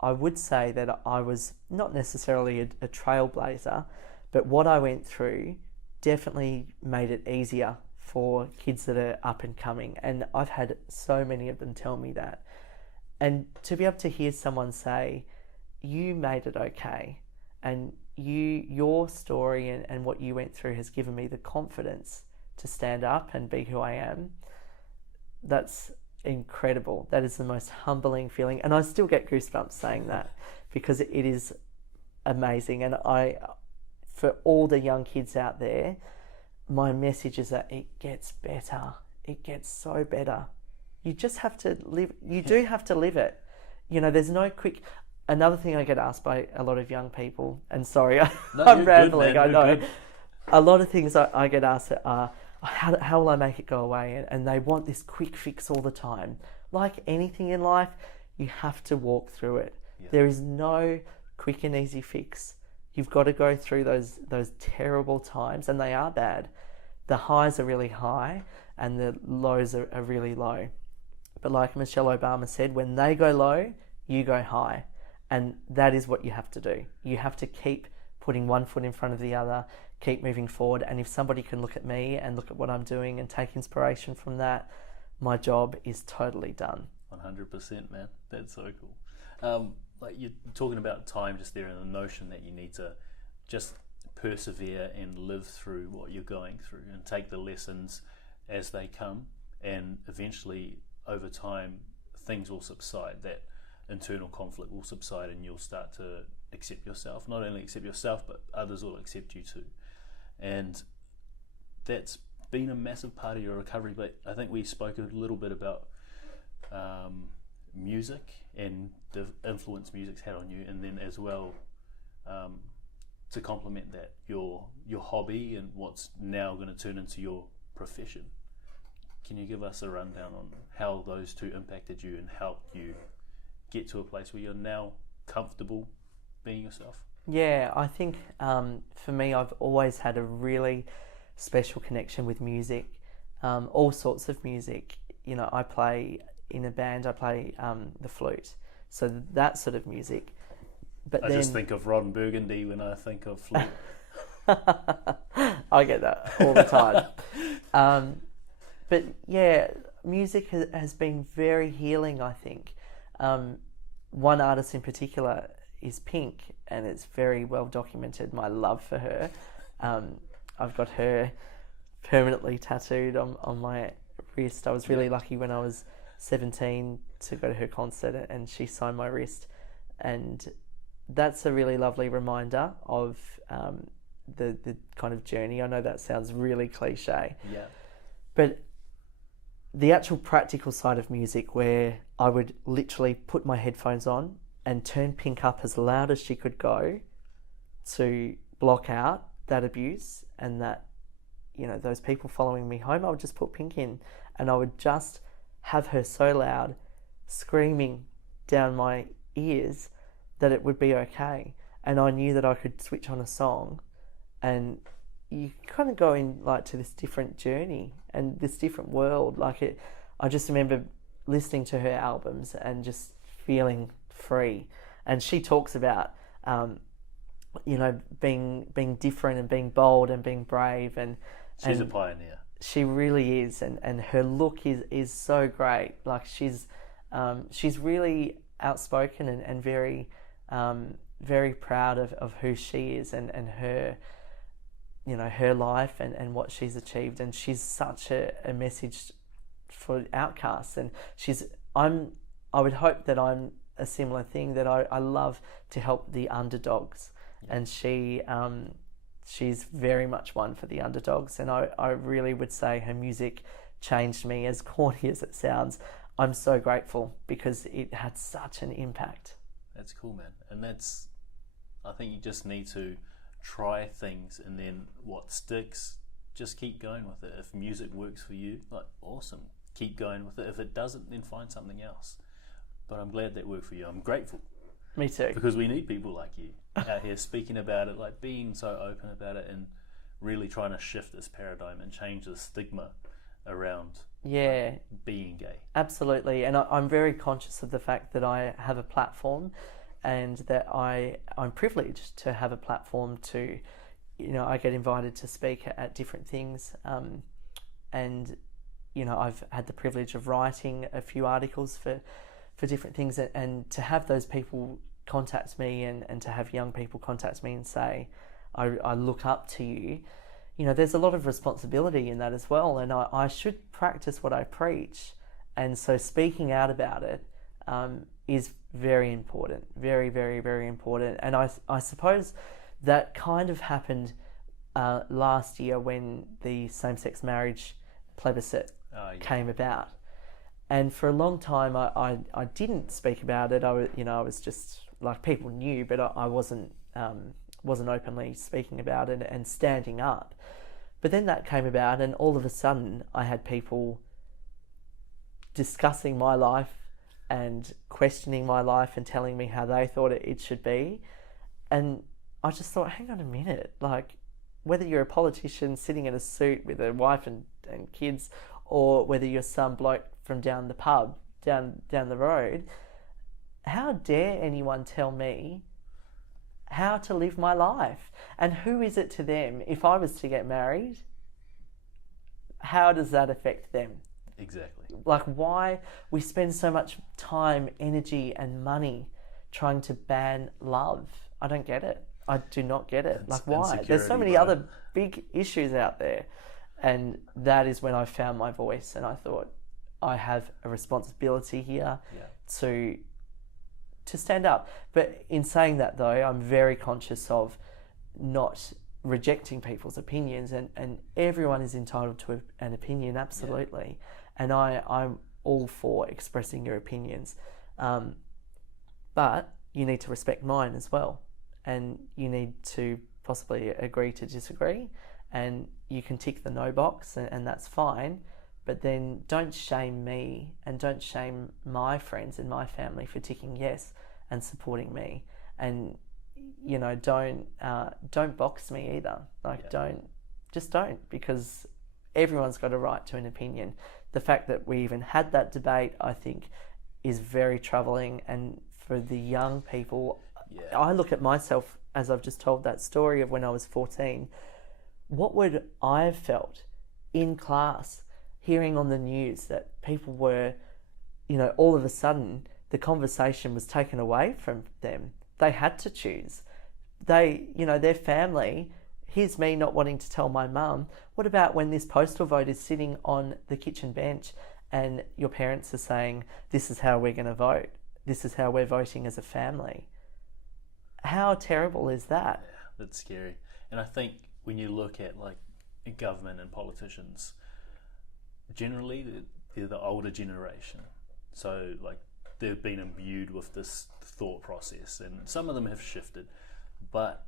would say that I was not necessarily a trailblazer, But what I went through definitely made it easier for kids that are up and coming. And I've had so many of them tell me that. And to be able to hear someone say, you made it okay, and your story and what you went through has given me the confidence to stand up and be who I am, that's incredible. That is the most humbling feeling. And I still get goosebumps saying that, because it is amazing. And for all the young kids out there, my message is that it gets better. It gets so better. You just have to live. You do have to live it. There's no quick. Another thing I get asked by a lot of young people, and sorry, I'm rambling. Good, I know. Good. A lot of things I get asked are, how will I make it go away? And they want this quick fix all the time. Like anything in life, you have to walk through it. Yeah. There is no quick and easy fix. You've got to go through those terrible times, and they are bad. The highs are really high, and the lows are really low. But like Michelle Obama said, when they go low, you go high. And that is what you have to do. You have to keep putting one foot in front of the other, keep moving forward. And if somebody can look at me and look at what I'm doing and take inspiration from that, my job is totally done. 100%, man. That's so cool. Like you're talking about time just there, and the notion that you need to just persevere and live through what you're going through and take the lessons as they come, and eventually over time things will subside. That internal conflict will subside, and you'll start to accept yourself. Not only accept yourself, but others will accept you too. And that's been a massive part of your recovery. But I think we spoke a little bit about music and the influence music's had on you, and then as well to complement that, your hobby and what's now going to turn into your profession. Can you give us a rundown on how those two impacted you and helped you get to a place where you're now comfortable being yourself? Yeah, I think for me, I've always had a really special connection with music, all sorts of music. I play in a band, I play the flute, so that sort of music. But I just think of Ron Burgundy when I think of flute. I get that all the time. But yeah, music has been very healing, I think. One artist in particular is Pink, and it's very well documented, my love for her. I've got her permanently tattooed on my wrist. I was really lucky when I was 17 to go to her concert, and she signed my wrist, and that's a really lovely reminder of the kind of journey. I know that sounds really cliche, but the actual practical side of music, where I would literally put my headphones on and turn Pink up as loud as she could go to block out that abuse and that, those people following me home. I would just put Pink in, and I would just have her so loud, screaming down my ears, that it would be okay. And I knew that I could switch on a song, and you kind of go in to this different journey and this different world. I just remember listening to her albums and just feeling free. And she talks about being different and being bold and being brave, and she's a pioneer. She really is, and her look is so great. She's really outspoken and very very proud of who she is and her her life and what she's achieved. And she's such a message for outcasts, and I would hope that I'm a similar thing, that I love to help the underdogs. And she's very much one for the underdogs, and I really would say her music changed me. As corny as it sounds, I'm so grateful because it had such an impact. That's cool, man. And I think you just need to try things, and then what sticks, just keep going with it. If music works for you, awesome, keep going with it. If it doesn't, then find something else. But I'm glad that worked for you. I'm grateful. Me too. Because we need people like you out here speaking about it, being so open about it, and really trying to shift this paradigm and change the stigma around being gay. Absolutely. And I'm very conscious of the fact that I have a platform, and that I'm privileged to have a platform to I get invited to speak at different things, and I've had the privilege of writing a few articles for different things, and to have those people contact me, and to have young people contact me and say, I look up to you. There's a lot of responsibility in that as well, and I should practice what I preach, and so speaking out about it is very important, very, very, very important. And I suppose that kind of happened last year when the same-sex marriage plebiscite came about. And for a long time, I didn't speak about it. I was just like, people knew, but I wasn't openly speaking about it and standing up. But then that came about, and all of a sudden, I had people discussing my life and questioning my life and telling me how they thought it should be. And I just thought, hang on a minute, like, whether you're a politician sitting in a suit with a wife and kids, or whether you're some bloke from down the pub, down the road, how dare anyone tell me how to live my life? And who is it to them? If I was to get married, how does that affect them? Exactly. Like, why we spend so much time, energy and money trying to ban love? I don't get it. I do not get it. Like, why? There's so many other big issues out there. And that is when I found my voice, and I thought, I have a responsibility here to stand up. But in saying that, though, I'm very conscious of not rejecting people's opinions, and everyone is entitled to an opinion, absolutely. And I'm all for expressing your opinions. But you need to respect mine as well. And you need to possibly agree to disagree. And you can tick the no box, and that's fine. But then don't shame me, and don't shame my friends and my family for ticking yes and supporting me. And don't box me either. Like, don't, because everyone's got a right to an opinion. The fact that we even had that debate, I think, is very troubling. And for the young people, I look at myself, as I've just told that story of when I was 14. What would I have felt in class, hearing on the news that people were, all of a sudden the conversation was taken away from them? They had to choose. Their family, here's me not wanting to tell my mum. What about when this postal vote is sitting on the kitchen bench and your parents are saying, this is how we're going to vote. This is how we're voting as a family. How terrible is that? Yeah, that's scary. And I think when you look at like government and politicians, generally they're the older generation. So like they've been imbued with this thought process, and some of them have shifted, but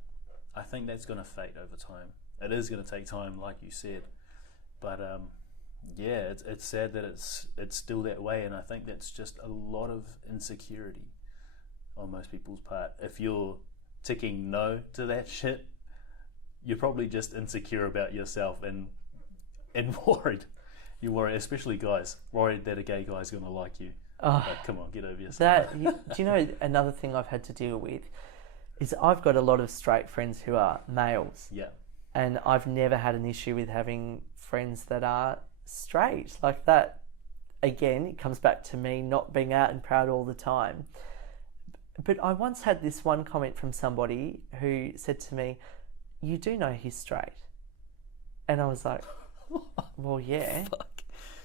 I think that's going to fade over time. It is going to take time, like you said, but it's sad that it's still that way, and I think that's just a lot of insecurity on most people's part. If you're ticking no to that shit, you're probably just insecure about yourself and worried. You're worried, especially guys, worried that a gay guy's going to like you. Like, come on, get over yourself. Do you know, another thing I've had to deal with is I've got a lot of straight friends who are males. Yeah. And I've never had an issue with having friends that are straight. Like that, again, it comes back to me not being out and proud all the time. But I once had this one comment from somebody who said to me, you do know he's straight. And I was like, well, yeah. Fuck.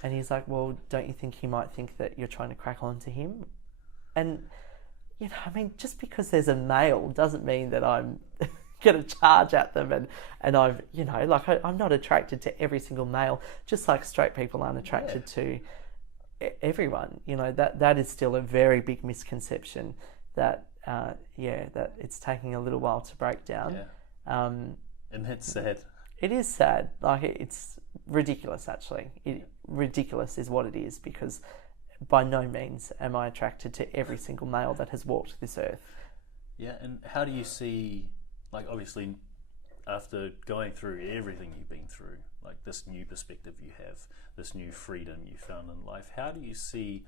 And he's like, well, don't you think he might think that you're trying to crack on to him? And, just because there's a male doesn't mean that I'm going to charge at them. And I've, I'm not attracted to every single male, just like straight people aren't attracted to everyone. That is still a very big misconception that it's taking a little while to break down. Yeah. And that's sad. It is sad. Like, it's ridiculous, actually. Ridiculous is what it is, because by no means am I attracted to every single male that has walked this earth. Yeah, and how do you see, like, obviously, after going through everything you've been through, like this new perspective you have, this new freedom you found in life, how do you see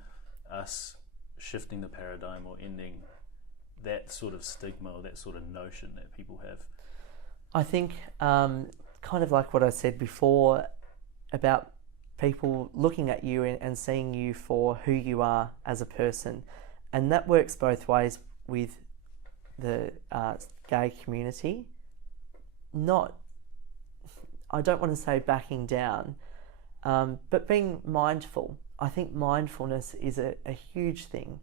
us shifting the paradigm or ending that sort of stigma or that sort of notion that people have? I think kind of like what I said before about people looking at you and seeing you for who you are as a person. And that works both ways with the gay community. I don't want to say backing down, but being mindful. I think mindfulness is a huge thing.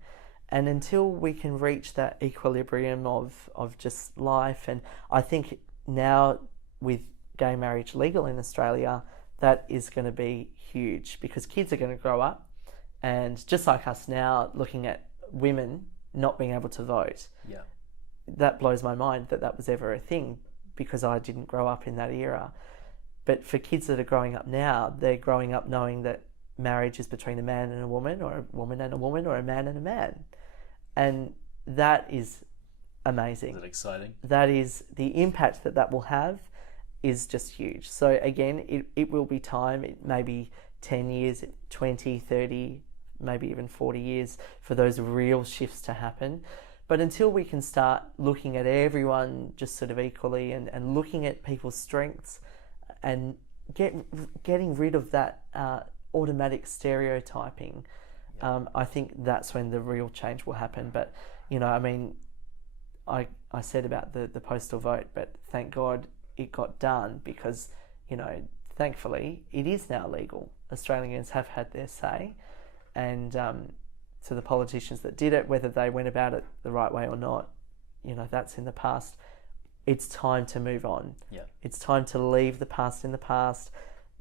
And until we can reach that equilibrium of just life, and I think now with gay marriage legal in Australia, that is going to be huge, because kids are going to grow up, and just like us now, looking at women not being able to vote. Yeah. That blows my mind that was ever a thing, because I didn't grow up in that era. But for kids that are growing up now, they're growing up knowing that marriage is between a man and a woman, or a woman and a woman, or a man and a man. And that is amazing. Is that exciting? That is, the impact that will have is just huge. So again, it will be time. It may be 10 years, 20, 30, maybe even 40 years for those real shifts to happen. But until we can start looking at everyone just sort of equally, and looking at people's strengths, and getting rid of that automatic stereotyping, I think that's when the real change will happen. But, I mean, I said about the postal vote, but thank God it got done, because, thankfully it is now legal. Australians have had their say, and to the politicians that did it, whether they went about it the right way or not, that's in the past. It's time to move on. Yeah. It's time to leave the past in the past.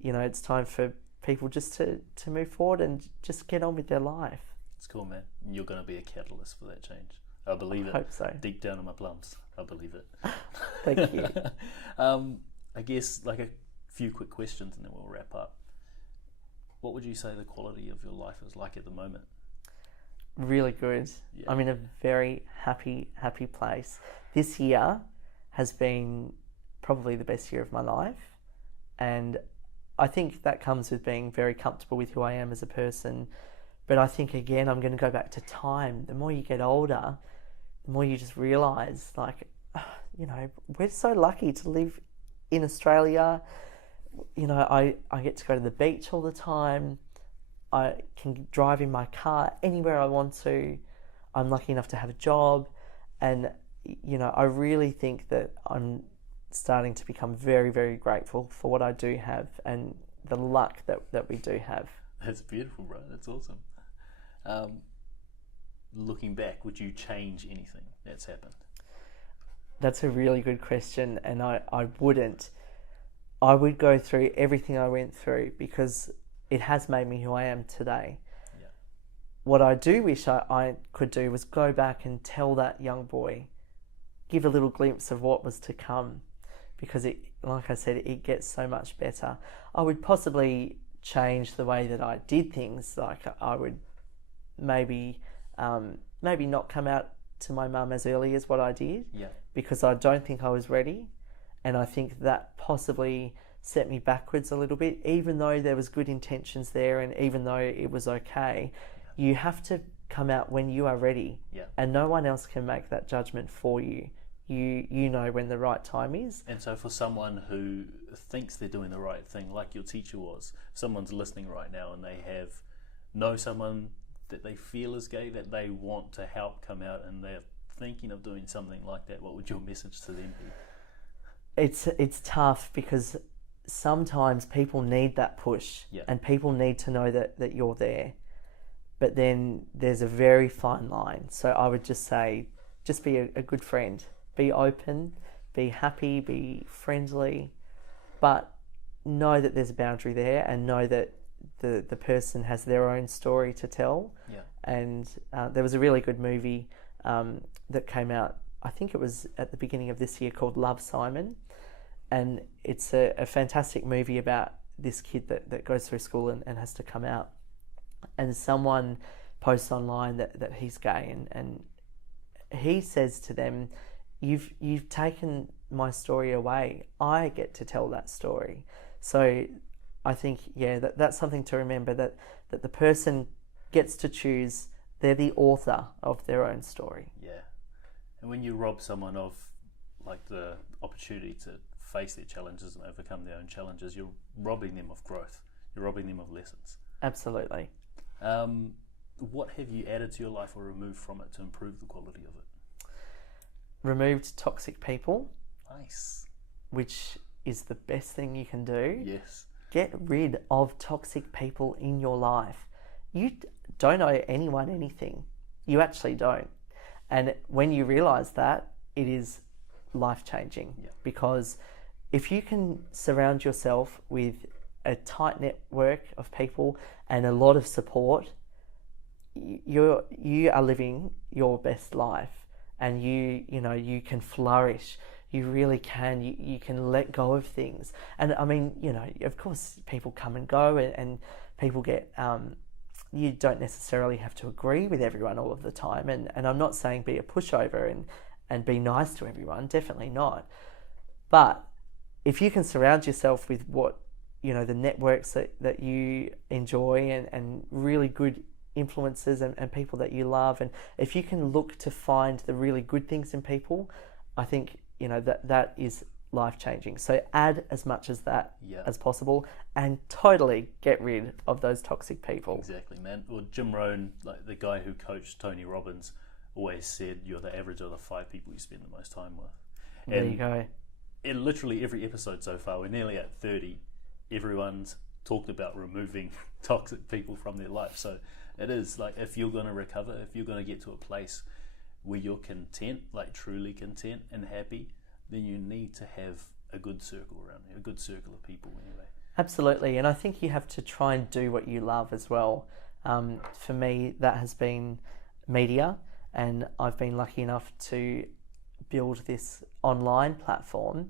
It's time for people just to move forward and just get on with their life. It's cool, man. You're going to be a catalyst for that change. I believe it. I hope so. Deep down in my plums, I believe it. Thank you. I guess like a few quick questions and then we'll wrap up. What would you say the quality of your life is like at the moment? Really good. Yeah. I'm in a very happy place. This year has been probably the best year of my life, and I think that comes with being very comfortable with who I am as a person. But I think, again, I'm going to go back to time. The more you get older, the more you just realise, like, we're so lucky to live in Australia. I get to go to the beach all the time. I can drive in my car anywhere I want to. I'm lucky enough to have a job. And, I really think that I'm starting to become very, very grateful for what I do have, and the luck that we do have. That's beautiful, bro. That's awesome. Looking back, would you change anything that's happened? That's a really good question, and I wouldn't. I would go through everything I went through, because it has made me who I am today. Yeah. What I do wish I could do was go back and tell that young boy, give a little glimpse of what was to come, because it, like I said, it gets so much better. I would possibly change the way that I did things. Like, I would maybe not come out to my mum as early as what I did, yeah, because I don't think I was ready, and I think that possibly set me backwards a little bit. Even though there was good intentions there, and even though it was okay, you have to come out when you are ready, and no one else can make that judgment for you. You know when the right time is. And so for someone who thinks they're doing the right thing, like your teacher was, if someone's listening right now and they know someone that they feel is gay, that they want to help come out, and they're thinking of doing something like that, what would your message to them be? It's tough, because sometimes people need that push, and people need to know that you're there. But then there's a very fine line. So I would just say, just be a good friend. Be open, be happy, be friendly, but know that there's a boundary there, and know that the person has their own story to tell. Yeah. And there was a really good movie that came out, I think it was at the beginning of this year, called Love, Simon. And it's a fantastic movie about this kid that goes through school and has to come out. And someone posts online that he's gay, and he says to them, You've taken my story away. I get to tell that story. So I think, that's something to remember, that the person gets to choose. They're the author of their own story. Yeah. And when you rob someone of like the opportunity to face their challenges and overcome their own challenges, you're robbing them of growth. You're robbing them of lessons. Absolutely. What have you added to your life or removed from it to improve the quality of it? Removed toxic people. Nice. Which is the best thing you can do. Yes. Get rid of toxic people in your life. You don't owe anyone anything. You actually don't. And when you realize that, it is life-changing. Yeah. Because if you can surround yourself with a tight network of people and a lot of support, you are living your best life, and you can flourish. You really can. You can let go of things. And I mean, of course, people come and go, and people get. You don't necessarily have to agree with everyone all of the time. And I'm not saying be a pushover and be nice to everyone. Definitely not. But if you can surround yourself with what the networks that you enjoy and really good influences and people that you love, and if you can look to find the really good things in people, I think that is life-changing. So add as much as that as possible, and totally get rid of those toxic people. Exactly, man. Well, Jim Rohn, like the guy who coached Tony Robbins, always said you're the average of the 5 people you spend the most time with. There you go. In literally every episode so far, we're nearly at 30, everyone's talked about removing toxic people from their life. So it is like, if you're going to recover, if you're going to get to a place where you're content, like truly content and happy, then you need to have a good circle around you, a good circle of people anyway. Absolutely. And I think you have to try and do what you love as well. For me, that has been media, and I've been lucky enough to build this online platform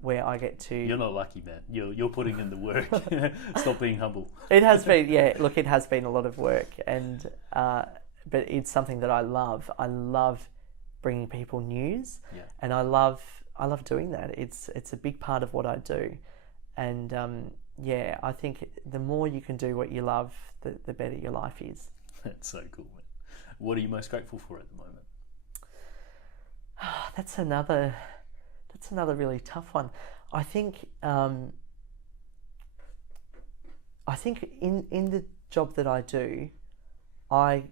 where I get to... You're not lucky, man. You're putting in the work. Stop being humble. It has been, yeah. Look, it has been a lot of work, and but it's something that I love. I love bringing people news, and I love doing that. It's a big part of what I do, and I think the more you can do what you love, the better your life is. That's so cool, man. What are you most grateful for at the moment? That's another really tough one. I think in the job that I do, I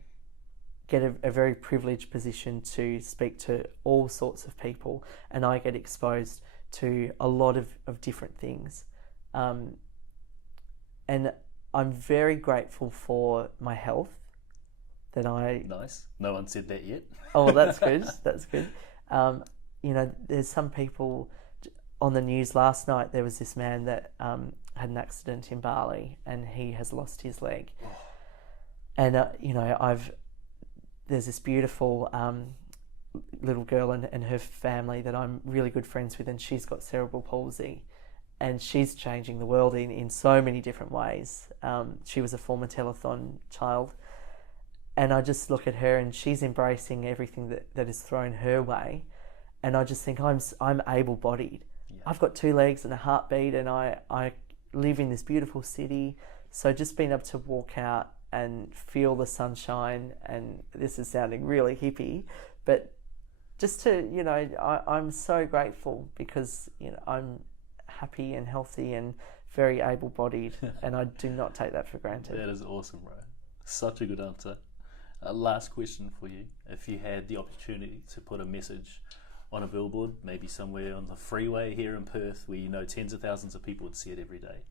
get a very privileged position to speak to all sorts of people, and I get exposed to a lot of different things. And I'm very grateful for my health. Nice. No one said that yet. Oh, that's good. That's good. There's some people on the news last night. There was this man that had an accident in Bali, and he has lost his leg. Oh. And there's this beautiful little girl and her family that I'm really good friends with, and she's got cerebral palsy, and she's changing the world in so many different ways. She was a former telethon child, and I just look at her, and she's embracing everything that is thrown her way, and I just think I'm able-bodied. Yeah. I've got 2 legs and a heartbeat, and I live in this beautiful city. So just being able to walk out and feel the sunshine, and this is sounding really hippie, but just to, I'm so grateful because, I'm happy and healthy and very able-bodied, and I do not take that for granted. That is awesome, bro. Such a good answer. Last question for you. If you had the opportunity to put a message on a billboard, maybe somewhere on the freeway here in Perth, where tens of thousands of people would see it every day,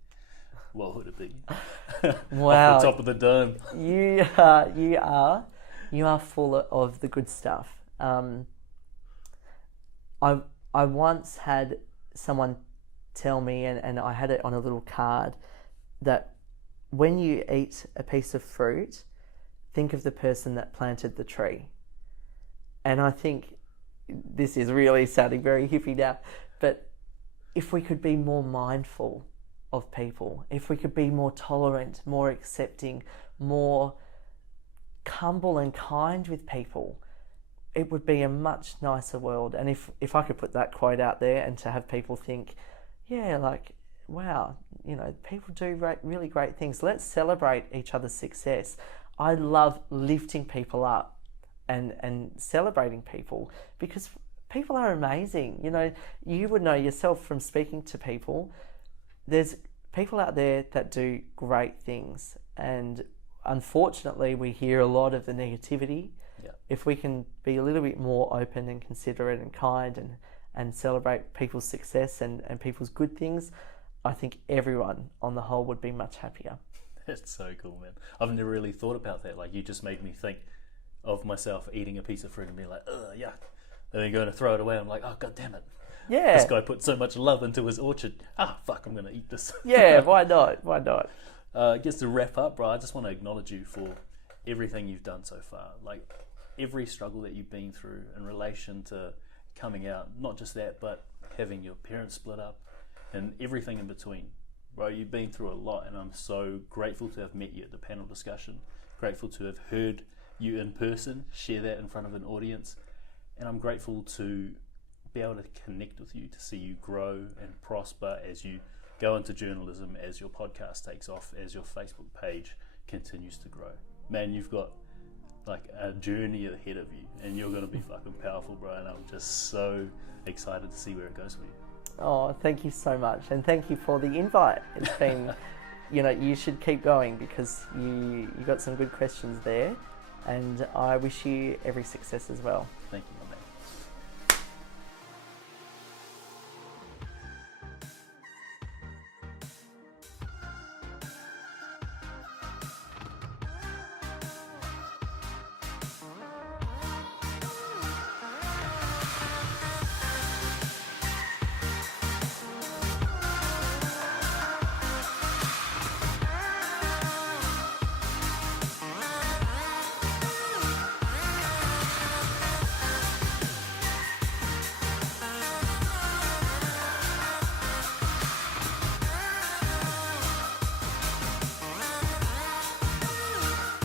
what would it be? Wow. Off the top of the dome. You are full of the good stuff. I once had someone tell me, and I had it on a little card, that when you eat a piece of fruit, think of the person that planted the tree. And I think this is really sounding very hippie now, but if we could be more mindful of people, if we could be more tolerant, more accepting, more humble and kind with people, it would be a much nicer world. And if I could put that quote out there, and to have people think, wow, people do really great things. Let's celebrate each other's success. I love lifting people up and celebrating people, because people are amazing. You know, you would know yourself from speaking to people. There's people out there that do great things, and unfortunately we hear a lot of the negativity. Yeah. If we can be a little bit more open and considerate and kind and celebrate people's success and people's good things, I think everyone on the whole would be much happier. That's so cool, man. I've never really thought about that. Like, you just made me think of myself eating a piece of fruit and being like, ugh, yuck. And then going to throw it away. I'm like, oh, god damn it. Yeah. This guy put so much love into his orchard. Ah, fuck, I'm going to eat this. Yeah, why not? Why not? I guess to wrap up, bro, I just want to acknowledge you for everything you've done so far. Like, every struggle that you've been through in relation to coming out, not just that, but having your parents split up and everything in between. Bro, you've been through a lot, and I'm so grateful to have met you at the panel discussion, grateful to have heard you in person, share that in front of an audience, and I'm grateful to be able to connect with you, to see you grow and prosper as you go into journalism, as your podcast takes off, as your Facebook page continues to grow. Man, you've got like a journey ahead of you, and you're going to be fucking powerful, bro, and I'm just so excited to see where it goes for you. Oh, thank you so much, and thank you for the invite. It's been, you know, you should keep going because you got some good questions there, and I wish you every success as well.